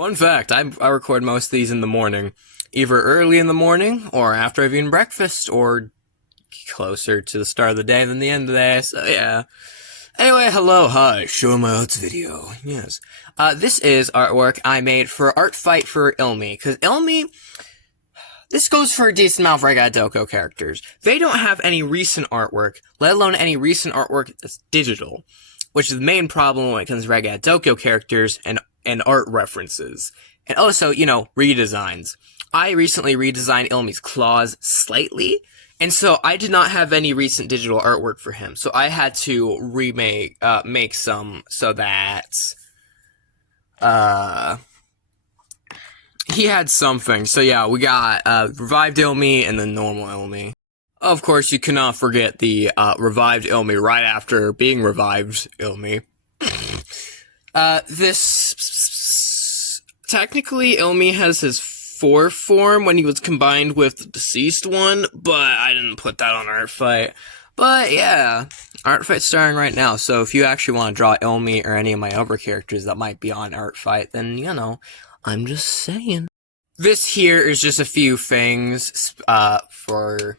Fun fact, I record most of these in the morning. Either early in the morning, or after I've eaten breakfast, or closer to the start of the day than the end of the day, so yeah. Anyway, hello, hi, show my arts video, yes. This is artwork I made for Art Fight for Ilmi, because Ilmi, this goes for a decent amount of Regadoko characters. They don't have any recent artwork, let alone any recent artwork that's digital, which is the main problem when it comes to Regadoko characters and art references. And also, redesigns. I recently redesigned Ilmi's claws slightly, and so I did not have any recent digital artwork for him. So I had to make some so that, he had something. So yeah, we got, revived Ilmi and then normal Ilmi. Of course, you cannot forget the, revived Ilmi right after being revived Ilmi. Technically, Ilmi has his 4 form when he was combined with the deceased one, but I didn't put that on Art Fight. But yeah, Art Fight's starting right now, so if you actually want to draw Ilmi or any of my other characters that might be on Art Fight, then, I'm just saying. This here is just a few things, for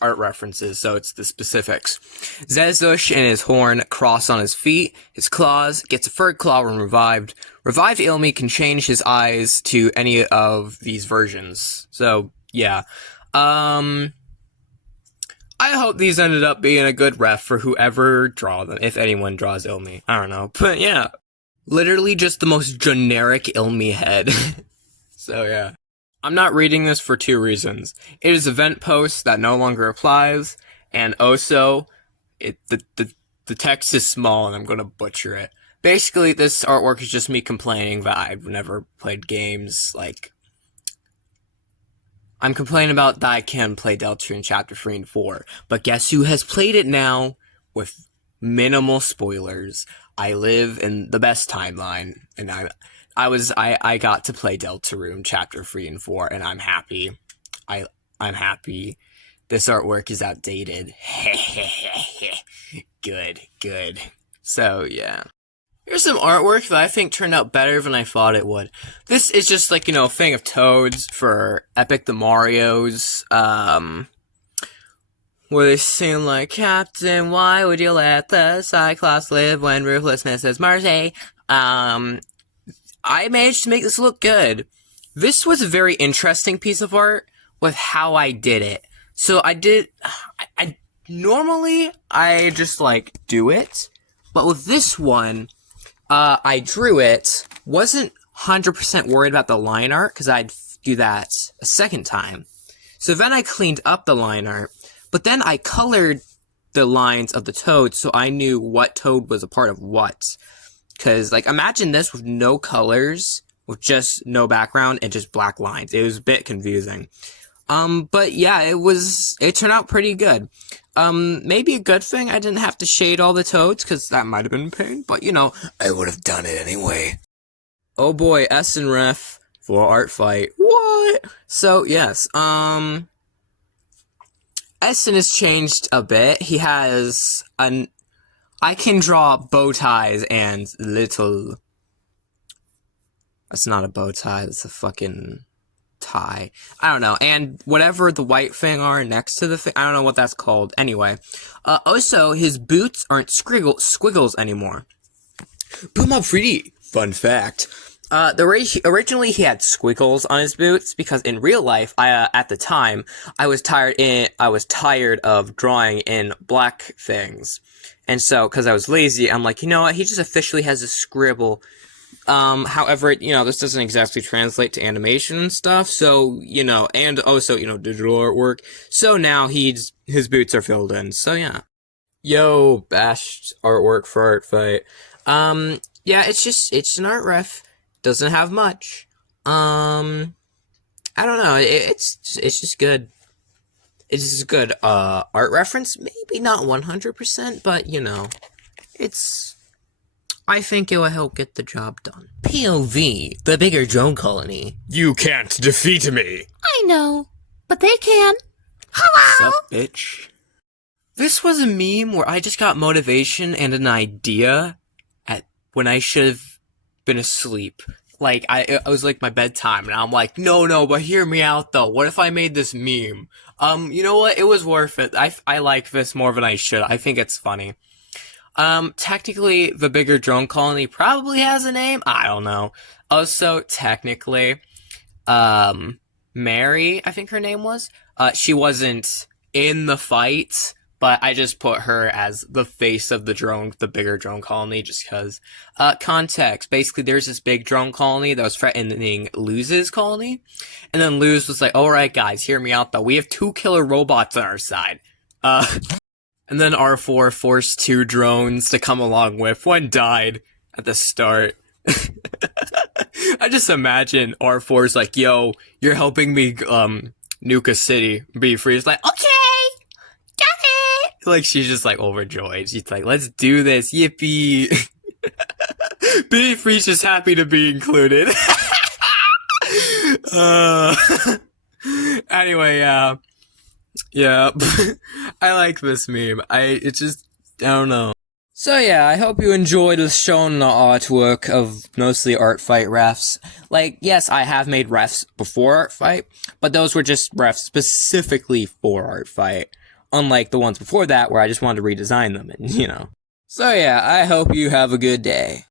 art references, so it's the specifics. Zezush and his horn cross on his feet, his claws, gets a third claw when revived. Revived Ilmi can change his eyes to any of these versions. So, yeah. I hope these ended up being a good ref for whoever draw them, if anyone draws Ilmi. I don't know, but yeah. Literally just the most generic Ilmi head. So, yeah. I'm not reading this for 2 reasons. It is event post that no longer applies, and also, the text is small and I'm gonna butcher it. Basically, this artwork is just me complaining that I've never played games, I'm complaining about that I can play Deltarune Chapter 3 and 4, but guess who has played it now with minimal spoilers? I live in the best timeline, and I got to play Deltarune Chapter 3 and 4, and I'm happy. I'm happy. This artwork is outdated. Good. So, yeah. Here's some artwork that I think turned out better than I thought it would. This is just a thing of toads for Epic the Marios, where they sing Captain, why would you let the Cyclops live when ruthlessness is mercy? I managed to make this look good. This was a very interesting piece of art with how I did it. So I normally just do it, but with this one, I drew it, wasn't 100% worried about the line art, because I'd do that a second time. So then I cleaned up the line art, but then I colored the lines of the toad so I knew what toad was a part of what. Because, imagine this with no colors, with just no background, and just black lines. It was a bit confusing. But yeah, it turned out pretty good. Maybe a good thing I didn't have to shade all the toads, because that might have been a pain, but I would have done it anyway. Oh boy, Essen ref for Art Fight. What? So, yes, Essen has changed a bit. He has I can draw bow ties and little... That's not a bow tie, that's a fucking tie. I don't know. And whatever the white thing are next to the thing, I don't know what that's called. Anyway. Also, his boots aren't squiggles anymore. Boom-Up 3D! Fun fact. Originally he had squiggles on his boots, because in real life, at the time, I was tired of drawing in black things. And so, because I was lazy, I'm like, you know what, he just officially has a scribble. However, this doesn't exactly translate to animation and stuff, so, and also, digital artwork. So now his boots are filled in, so yeah. Yo, bashed artwork for Art Fight. Yeah, it's an art ref. Doesn't have much. I don't know, it's just good. It's just good, art reference, maybe not 100%, but, I think it will help get the job done. POV, the bigger drone colony. You can't defeat me! I know, but they can. Hello! Sup, bitch? This was a meme where I just got motivation and an idea when I should have been asleep. like it was like my bedtime, and I'm like, no, but hear me out though. What if I made this meme? You know what? It was worth it. I like this more than I should. I think it's funny. Technically, the bigger drone colony probably has a name. I don't know. Also, technically, Mary, I think her name was. She wasn't in the fight, but I just put her as the face of the bigger drone colony, just because. Context. Basically, there's this big drone colony that was threatening Luz's colony, and then Luz was like, alright guys, hear me out though, we have 2 killer robots on our side. And then R4 forced 2 drones to come along with. One died at the start. I just imagine R4's like, yo, you're helping me, nuke a city. B3's like, okay, got it! Like, she's just like overjoyed. She's like, let's do this, yippee! B3's just happy to be included. Anyway, yeah, I like this meme. I don't know. So yeah, I hope you enjoyed the shown the artwork of mostly Art Fight refs. Like, yes, I have made refs before Art Fight, but those were just refs specifically for Art Fight. Unlike the ones before that where I just wanted to redesign them and, So yeah, I hope you have a good day.